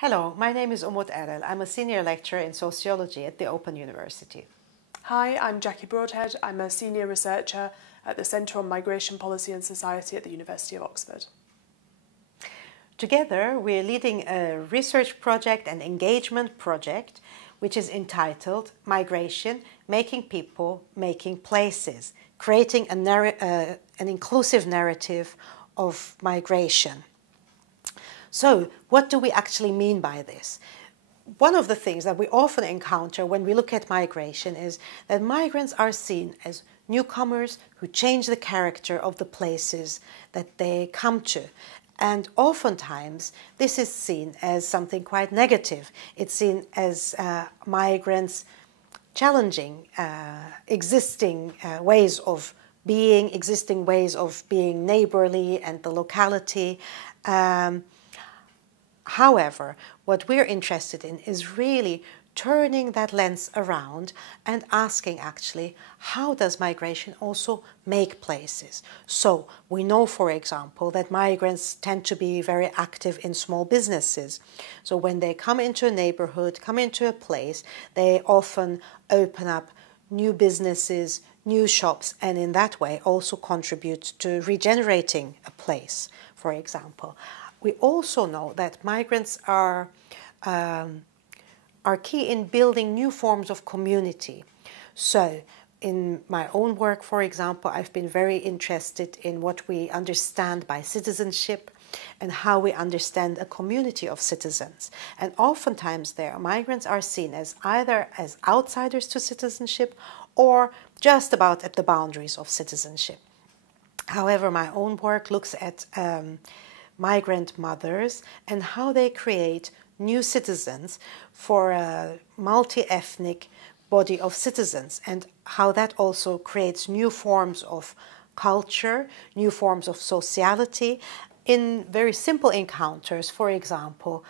Hello, my name is Umut Erel. I'm a senior lecturer in sociology at the Open University. Hi, I'm Jackie Broadhead. I'm a senior researcher at the Centre on Migration Policy and Society at the University of Oxford. Together, we're leading a research project and engagement project which is entitled Migration, Making People, Making Places, creating an inclusive narrative of migration. So, what do we actually mean by this? One of the things that we often encounter when we look at migration is that migrants are seen as newcomers who change the character of the places that they come to. And oftentimes, this is seen as something quite negative. It's seen as migrants challenging existing ways of being, existing ways of being neighborly and the locality. However, what we're interested in is really turning that lens around and asking actually, how does migration also make places? So we know, for example, that migrants tend to be very active in small businesses. So when they come into a neighborhood, come into a place, they often open up new businesses, new shops, and in that way also contribute to regenerating a place, for example. We also know that migrants are key in building new forms of community. So in my own work, for example, I've been very interested in what we understand by citizenship and how we understand a community of citizens. And oftentimes there, migrants are seen as either as outsiders to citizenship or just about at the boundaries of citizenship. However, my own work looks at migrant mothers and how they create new citizens for a multi-ethnic body of citizens, and how that also creates new forms of culture, new forms of sociality in very simple encounters, for example,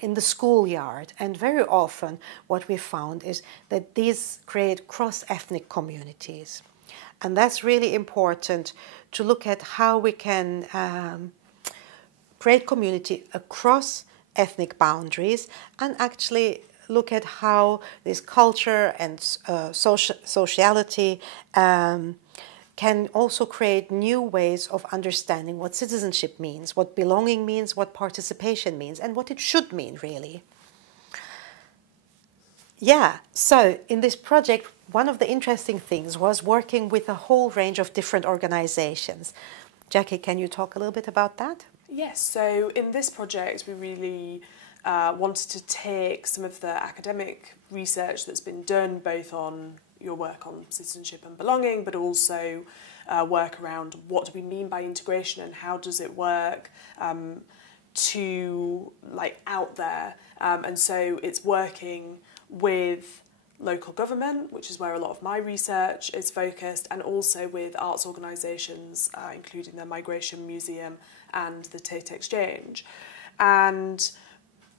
in the schoolyard. And very often what we found is that these create cross-ethnic communities. And that's really important to look at how we can create community across ethnic boundaries and actually look at how this culture and sociality can also create new ways of understanding what citizenship means, what belonging means, what participation means, and what it should mean, really. Yeah, so in this project, one of the interesting things was working with a whole range of different organizations. Jackie, can you talk a little bit about that? Yes, so in this project we really wanted to take some of the academic research that's been done both on your work on citizenship and belonging, but also work around what do we mean by integration and how does it work to out there. And so it's working with local government, which is where a lot of my research is focused, and also with arts organisations, including the Migration Museum and the Tate Exchange. And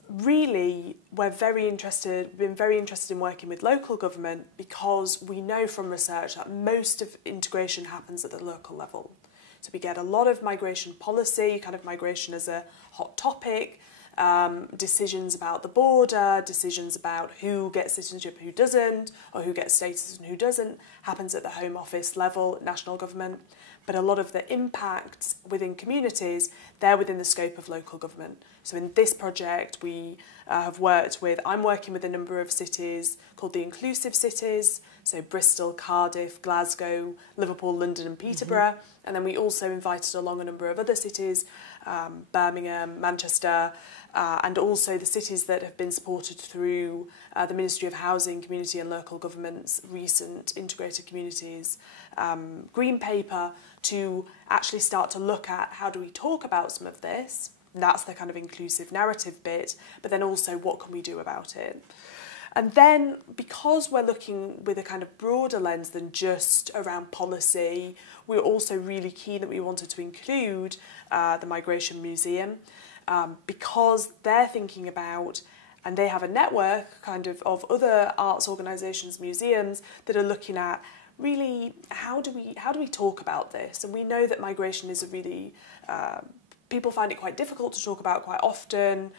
really, we've been very interested in working with local government because we know from research that most of integration happens at the local level. So we get a lot of migration policy, kind of migration as a hot topic, decisions about the border, decisions about who gets citizenship, who doesn't, or who gets status and who doesn't, happens at the Home Office level, national government. But a lot of the impacts within communities, they're within the scope of local government. So in this project, we I'm working with a number of cities called the Inclusive Cities, so Bristol, Cardiff, Glasgow, Liverpool, London and Peterborough. And then we also invited along a number of other cities, Birmingham, Manchester, and also the cities that have been supported through the Ministry of Housing, Community and Local Government's recent Integrated Communities Green Paper, to actually start to look at how do we talk about some of this. That's the kind of inclusive narrative bit, but then also what can we do about it. And then, because we're looking with a kind of broader lens than just around policy, we're also really keen that we wanted to include the Migration Museum, because they're thinking about, and they have a network kind of other arts organisations, museums, that are looking at really how do we talk about this. And we know that migration is a really people find it quite difficult to talk about quite often.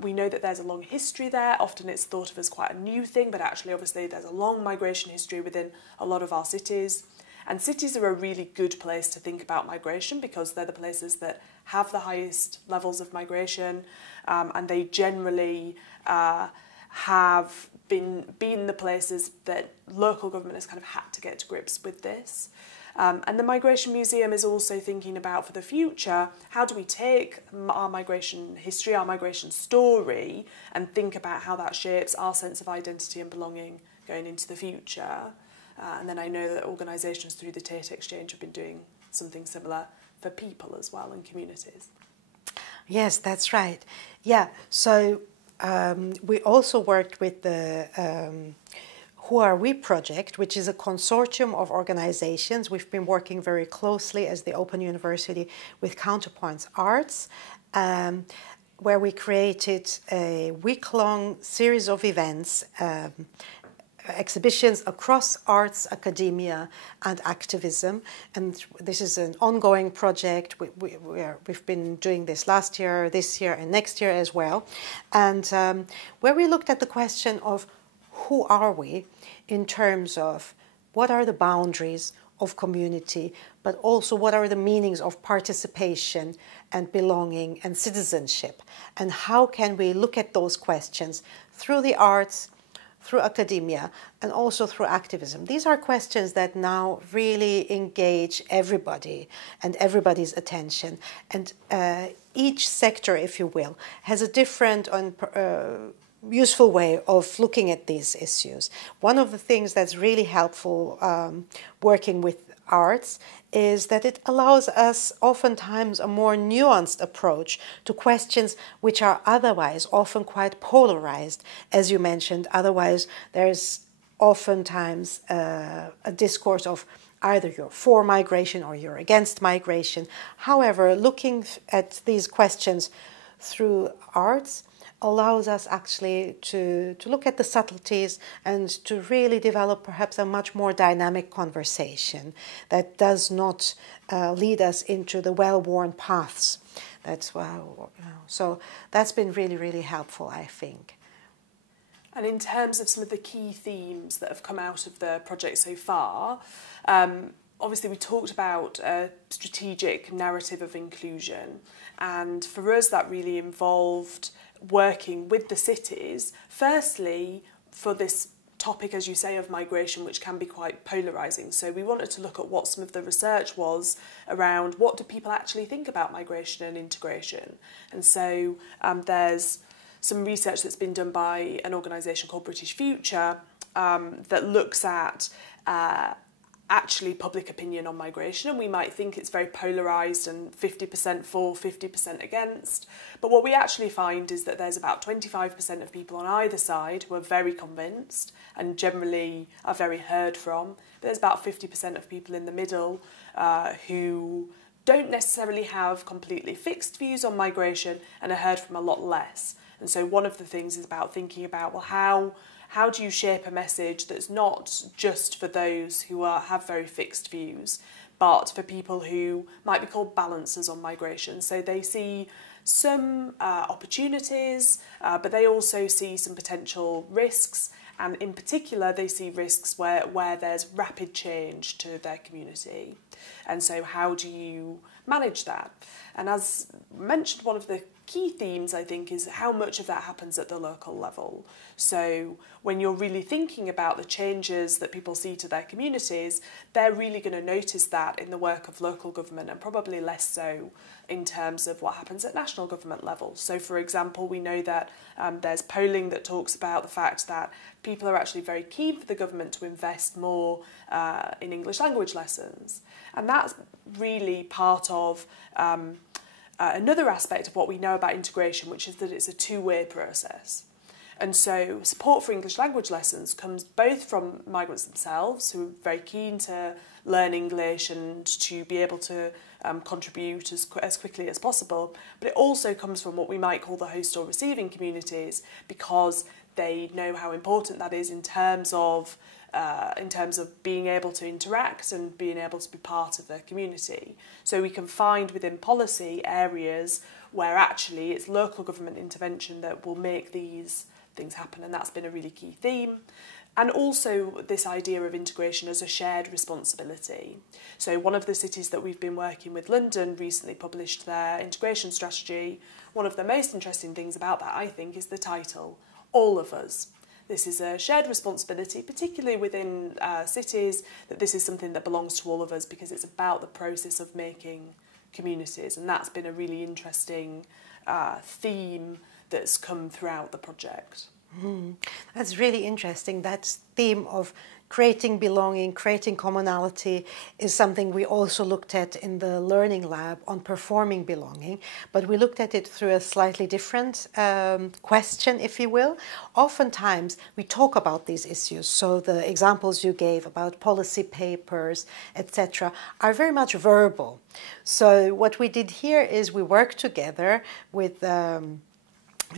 We know that there's a long history there. Often it's thought of as quite a new thing, but actually obviously there's a long migration history within a lot of our cities. And cities are a really good place to think about migration because they're the places that have the highest levels of migration, and they generally have been the places that local government has kind of had to get to grips with this. And the Migration Museum is also thinking about, for the future, how do we take our migration history, our migration story, and think about how that shapes our sense of identity and belonging going into the future. And then I know that organisations through the Tate Exchange have been doing something similar for people as well and communities. Yes, that's right. Yeah, so we also worked with the Who Are We project, which is a consortium of organizations. We've been working very closely as the Open University with Counterpoints Arts, where we created a week-long series of events, exhibitions across arts, academia, and activism. And this is an ongoing project. We've been doing this last year, this year, and next year as well. And where we looked at the question of who are we in terms of what are the boundaries of community, but also what are the meanings of participation and belonging and citizenship, and how can we look at those questions through the arts, through academia, and also through activism. These are questions that now really engage everybody and everybody's attention. And each sector, if you will, has a different and useful way of looking at these issues. One of the things that's really helpful working with arts is that it allows us oftentimes a more nuanced approach to questions which are otherwise often quite polarized. As you mentioned, otherwise there's oftentimes a discourse of either you're for migration or you're against migration. However, looking at these questions through arts allows us actually to look at the subtleties and to really develop perhaps a much more dynamic conversation that does not lead us into the well-worn paths. So that's been really, really helpful, I think. And in terms of some of the key themes that have come out of the project so far, obviously we talked about a strategic narrative of inclusion, and for us that really involved working with the cities, firstly for this topic, as you say, of migration, which can be quite polarising. So we wanted to look at what some of the research was around what do people actually think about migration and integration. And so there's some research that's been done by an organisation called British Future that looks at actually public opinion on migration, and we might think it's very polarised and 50% for, 50% against. But what we actually find is that there's about 25% of people on either side who are very convinced and generally are very heard from. There's about 50% of people in the middle who don't necessarily have completely fixed views on migration and are heard from a lot less. And so one of the things is about thinking about, well, how do you shape a message that's not just for those who have very fixed views, but for people who might be called balancers on migration? So they see some opportunities, but they also see some potential risks, and in particular they see risks where there's rapid change to their community. And so how do you manage that? And as mentioned, one of the key themes, I think, is how much of that happens at the local level. So when you're really thinking about the changes that people see to their communities, they're really going to notice that in the work of local government, and probably less so in terms of what happens at national government level. So for example, we know that there's polling that talks about the fact that people are actually very keen for the government to invest more in English language lessons. And that's really part of another aspect of what we know about integration, which is that it's a two-way process. And so support for English language lessons comes both from migrants themselves, who are very keen to learn English and to be able to contribute as quickly as possible, but it also comes from what we might call the host or receiving communities, because they know how important that is in terms of being able to interact and being able to be part of their community. So we can find within policy areas where actually it's local government intervention that will make these things happen, and that's been a really key theme. And also this idea of integration as a shared responsibility. So one of the cities that we've been working with, London, recently published their integration strategy. One of the most interesting things about that, I think, is the title, All of Us. This is a shared responsibility, particularly within cities, that this is something that belongs to all of us because it's about the process of making communities. And that's been a really interesting theme that's come throughout the project. That's really interesting. That theme of creating belonging, creating commonality is something we also looked at in the learning lab on performing belonging, but we looked at it through a slightly different question, if you will. Oftentimes we talk about these issues, so the examples you gave about policy papers, etc., are very much verbal. So what we did here is we worked together with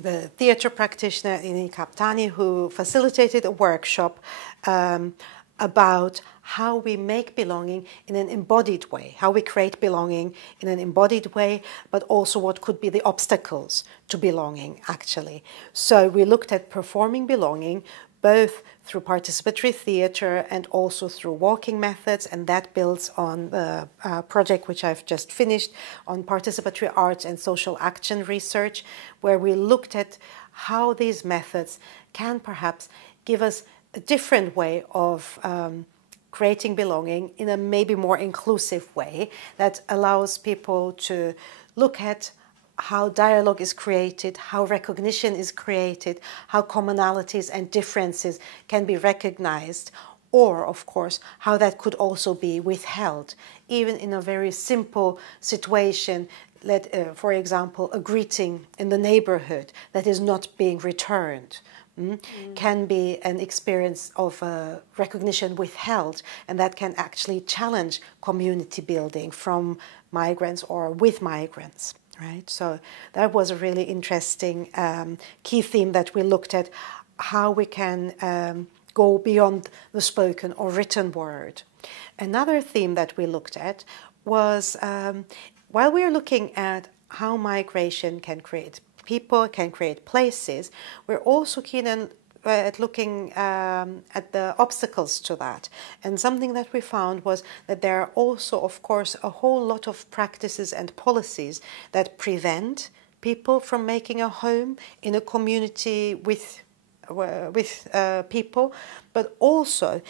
the theatre practitioner Ini Kaptani, who facilitated a workshop about how we make belonging in an embodied way, how we create belonging in an embodied way, but also what could be the obstacles to belonging, actually. So we looked at performing belonging both through participatory theatre and also through walking methods, and that builds on the project which I've just finished on participatory arts and social action research, where we looked at how these methods can perhaps give us a different way of creating belonging in a maybe more inclusive way that allows people to look at how dialogue is created, how recognition is created, how commonalities and differences can be recognized, or, of course, how that could also be withheld, even in a very simple situation, for example, a greeting in the neighborhood that is not being returned. Can be an experience of recognition withheld, and that can actually challenge community building from migrants or with migrants. Right, so that was a really interesting key theme that we looked at, how we can go beyond the spoken or written word. Another theme that we looked at was, while we are looking at how migration can create people, can create places, we're also keen at looking at the obstacles to that. And something that we found was that there are also, of course, a whole lot of practices and policies that prevent people from making a home in a community with people, but also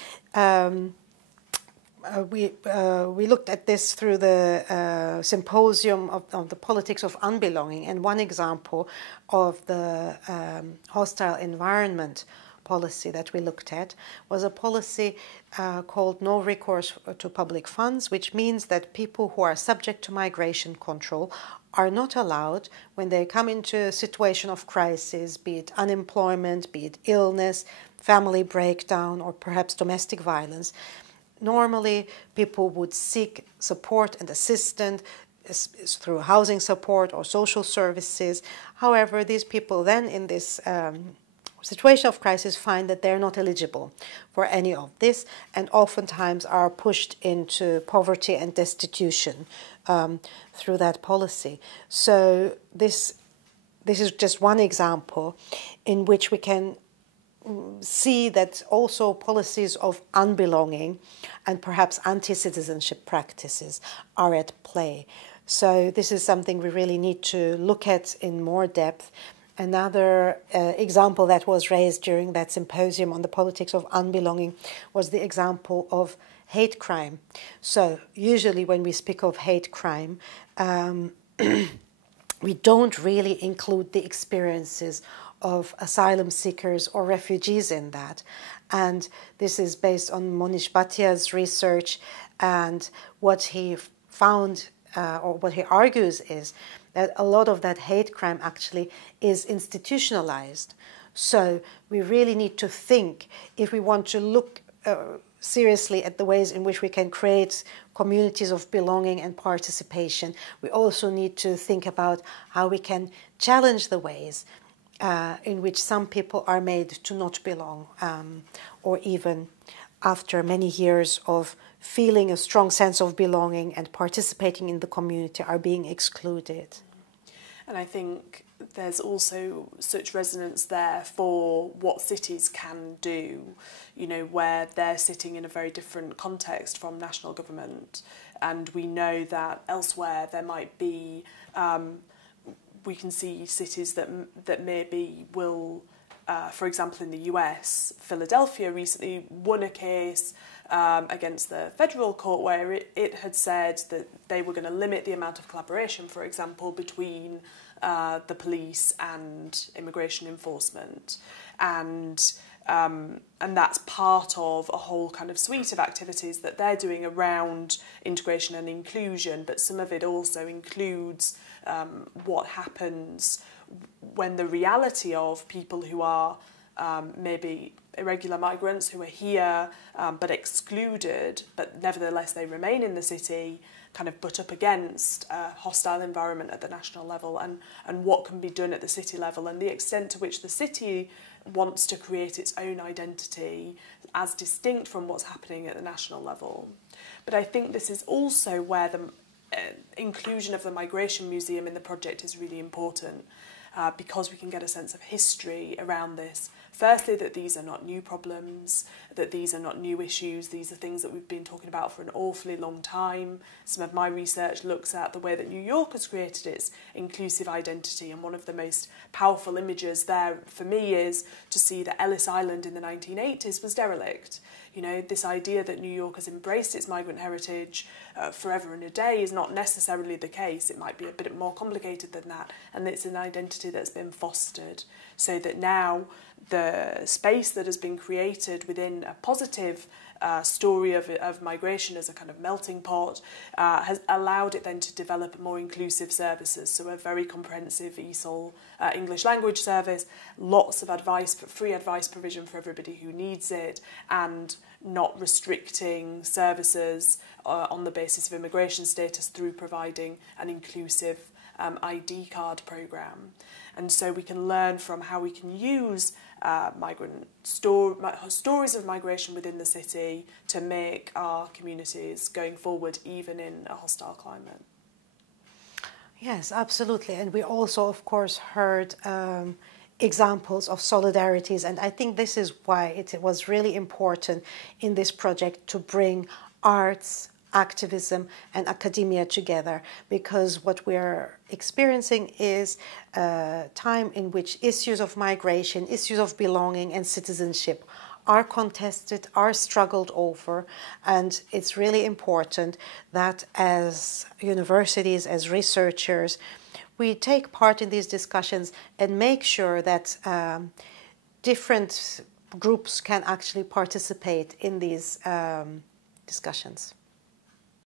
we looked at this through the symposium of the politics of unbelonging, and one example of the hostile environment policy that we looked at was a policy called no recourse to public funds, which means that people who are subject to migration control are not allowed, when they come into a situation of crisis, be it unemployment, be it illness, family breakdown, or perhaps domestic violence. Normally, people would seek support and assistance through housing support or social services. However, these people then in this situation of crisis find that they're not eligible for any of this, and oftentimes are pushed into poverty and destitution through that policy. So this is just one example in which we can see that also policies of unbelonging and perhaps anti-citizenship practices are at play. So this is something we really need to look at in more depth. Another example that was raised during that symposium on the politics of unbelonging was the example of hate crime. So usually when we speak of hate crime, we don't really include the experiences of asylum seekers or refugees in that. And this is based on Monish Bhatia's research, and what he found or what he argues is that a lot of that hate crime actually is institutionalized. So we really need to think, if we want to look seriously at the ways in which we can create communities of belonging and participation, we also need to think about how we can challenge the ways in which some people are made to not belong, or even after many years of feeling a strong sense of belonging and participating in the community are being excluded. And I think there's also such resonance there for what cities can do, you know, where they're sitting in a very different context from national government. And we know that elsewhere there might be, we can see cities that maybe will, for example, in the US, Philadelphia recently won a case against the federal court where it had said that they were going to limit the amount of collaboration, for example, between the police and immigration enforcement. And that's part of a whole kind of suite of activities that they're doing around integration and inclusion, but some of it also includes what happens when the reality of people who are maybe irregular migrants who are here but excluded, but nevertheless they remain in the city, kind of butt up against a hostile environment at the national level, and what can be done at the city level, and the extent to which the city wants to create its own identity as distinct from what's happening at the national level. But I think this is also where the inclusion of the Migration Museum in the project is really important, because we can get a sense of history around this. Firstly, that these are not new problems, that these are not new issues, these are things that we've been talking about for an awfully long time. Some of my research looks at the way that New York has created its inclusive identity, and one of the most powerful images there for me is to see that Ellis Island in the 1980s was derelict. You know, this idea that New York has embraced its migrant heritage forever and a day is not necessarily the case. It might be a bit more complicated than that, and it's an identity that's been fostered, so that now the space that has been created within a positive story of migration as a kind of melting pot has allowed it then to develop more inclusive services. So a very comprehensive ESOL English language service, lots of advice, free advice provision for everybody who needs it, and not restricting services on the basis of immigration status through providing an inclusive ID card programme. And so we can learn from how we can use stories of migration within the city to make our communities going forward, even in a hostile climate. Yes, absolutely. And we also, of course, heard examples of solidarities. And I think this is why it was really important in this project to bring arts, activism and academia together, because what we're experiencing is a time in which issues of migration, issues of belonging and citizenship are contested, are struggled over, and it's really important that as universities, as researchers, we take part in these discussions and make sure that different groups can actually participate in these discussions.